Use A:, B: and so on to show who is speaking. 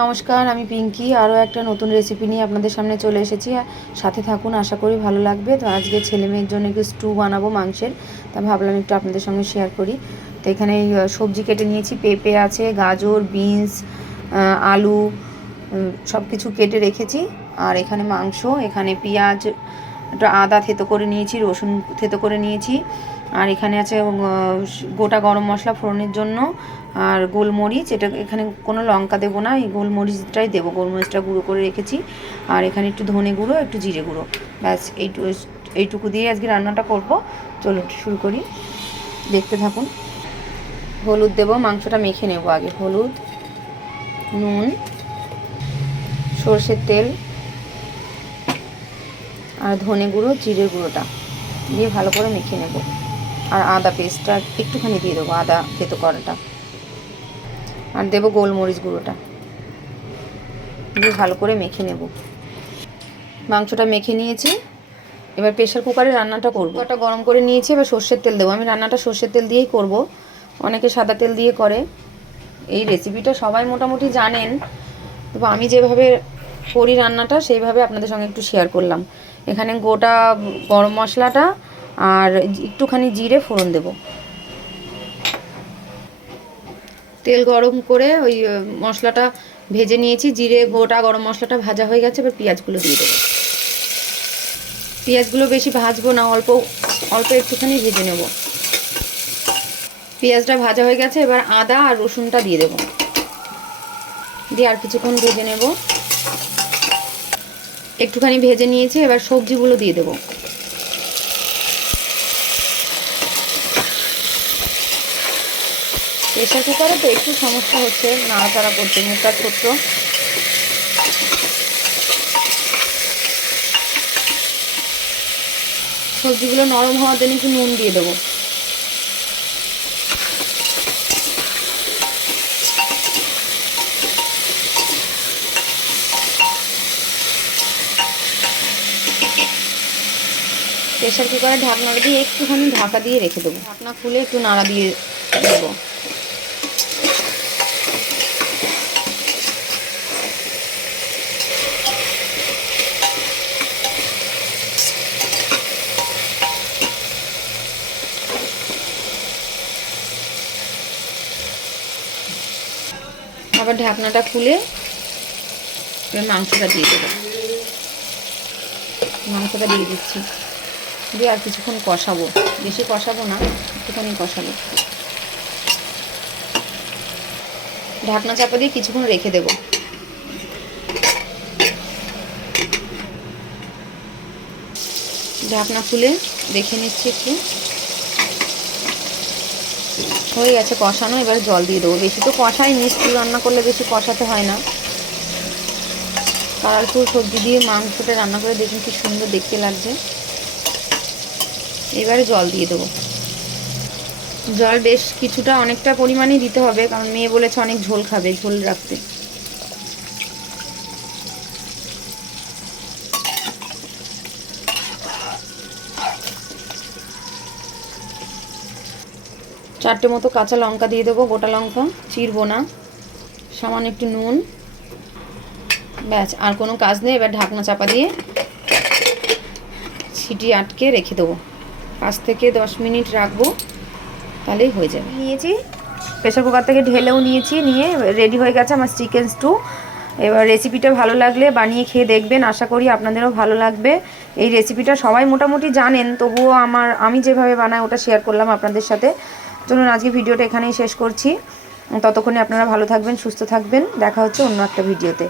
A: নমস্কার, আমি পিঙ্কি। আরও একটা নতুন রেসিপি নিয়ে আপনাদের সামনে চলে এসেছি। সাথে থাকুন, আশা করি ভালো লাগবে। তো আজকে ছেলে মেয়ের জন্য একটু স্টু বানাবো মাংসের। তা ভাবলাম একটু আপনাদের সঙ্গে শেয়ার করি। তো এখানে সবজি কেটে নিয়েছি। পেঁপে আছে, গাজর বিনস আলু সব কিছু কেটে রেখেছি। আর এখানে মাংস, এখানে পেঁয়াজ, একটা আদা থেতো করে নিয়েছি, রসুন থেতো করে নিয়েছি। আর এখানে আছে গোটা গরম মশলা ফোড়নের জন্য, আর গোলমরিচ, এটা এখানে কোনো লঙ্কা দেবো না, এই গোলমরিচটাই দেবো, গোলমরিচটা গুঁড়ো করে রেখেছি। আর এখানে একটু ধনে গুঁড়ো, একটু জিরে গুঁড়ো, ব্যাস এইটু এইটুকু দিয়ে আজকে রান্নাটা করব। চলুন, শুরু করি। দেখতে থাকুন। হলুদ দেবো, মাংসটা মেখে নেব আগে, হলুদ, নুন, সর্ষের তেল, আর ধনে গুঁড়ো, জিরে গুঁড়োটা দিয়ে ভালো করে মেখে নেব। আর আদা পেস্টটা একটুখানি দিয়ে দেবো, আদা থেতো করাটা। আর দেবো গোলমরিচ গুঁড়োটা। দিয়ে ভালো করে মেখে নেব। মাংসটা মেখে নিয়েছি। এবার প্রেশার কুকারে রান্নাটা করব। ওটা গরম করে নিয়েছি, এবার সর্ষের তেল দেবো। আমি রান্নাটা সর্ষের তেল দিয়েই করব। অনেকে সাদা তেল দিয়ে করে। এই রেসিপিটা সবাই মোটামুটি জানেন। তবে আমি যেভাবে করি রান্নাটা, সেইভাবে আপনাদের সঙ্গে একটু শেয়ার করলাম। এখানে গোটা গরম মশলাটা আর একটুখানি জিরে ফোড়ন দেবো। তেল গরম করে ওই মশলাটা ভেজে নিয়েছি, জিরে, গোটা গরম মশলাটা ভাজা হয়ে গেছে, এবার পেঁয়াজগুলো দিয়ে দেবো। পেঁয়াজগুলো বেশি ভাজবো না, অল্প অল্প একটুখানি ভেজে নেব। পেঁয়াজটা ভাজা হয়ে গেছে, এবার আদা আর রসুনটা দিয়ে দেবো। দিয়ে আর কিছুক্ষণ ভেজে নেব। একটুখানি ভেজে নিয়েছি, এবার সবজিগুলো দিয়ে দেবো। প্রেশার কুকারে তো একটু সমস্যা হচ্ছে, নাড়াচাড়া করতে মুখটা ছোট্ট। সবজিগুলো নরম হওয়ার জন্য একটু নুন দিয়ে দেবো। প্রেশার কুকারে ঢাকনাটা দিয়ে একটুখানি ঢাকা দিয়ে রেখে দেবো। ঢাকনা খুলে একটু নাড়া দিয়ে দেবো। আবার ঢাকনাটা খুলে মাংসটা দিয়ে দেবো। মাংসটা দিয়ে দিচ্ছি। দিয়ে আর কিছুক্ষণ কষাবো। বেশি কষাবো না, একটুখানি কষাবো। ঢাকনা চাপা দিয়ে কিছুক্ষণ রেখে দেবো। ঢাকনা খুলে দেখে নিচ্ছি একটু। হয়ে গেছে কষানো, এবার জল দিয়ে দেবো। বেশি তো কষায় মিষ্টি রান্না করলে বেশি কষাতে হয় না। কালারফুল সবজি দিয়ে মাংসটা রান্না করে দেখুন কি সুন্দর দেখতে লাগছে। এবারে জল দিয়ে দেবো। জল বেশ কিছুটা অনেকটা পরিমাণেই দিতে হবে, কারণ মেয়ে বলেছে অনেক ঝোল খাবে, ঝোল রাখতে। চারটে মতো কাঁচা লঙ্কা দিয়ে দেবো, গোটা লঙ্কা চিরবো না। সামান্য একটু নুন। ব্যাস, আর কোনো কাজ নেই, এবার ঢাকনা চাপা দিয়ে সিটি আটকে রেখে দেবো। পাঁচ থেকে দশ মিনিট রাখব, তাহলেই হয়ে যাবে। নিয়েছি। প্রেশার কুকার থেকে ঢেলেও নিয়েছি, নিয়ে রেডি হয়ে গেছে আমার চিকেন স্টু। এবার রেসিপিটা ভালো লাগলে বানিয়ে খেয়ে দেখবেন, আশা করি আপনাদেরও ভালো লাগবে। এই রেসিপিটা সবাই মোটামুটি জানেন, তবুও আমার, আমি যেভাবে বানাই ওটা শেয়ার করলাম আপনাদের সাথে। চলুন, আজকে ভিডিওটা এখানেই শেষ করছি। ততক্ষণে আপনারা ভালো থাকবেন, সুস্থ থাকবেন। দেখা হচ্ছে অন্য একটা ভিডিওতে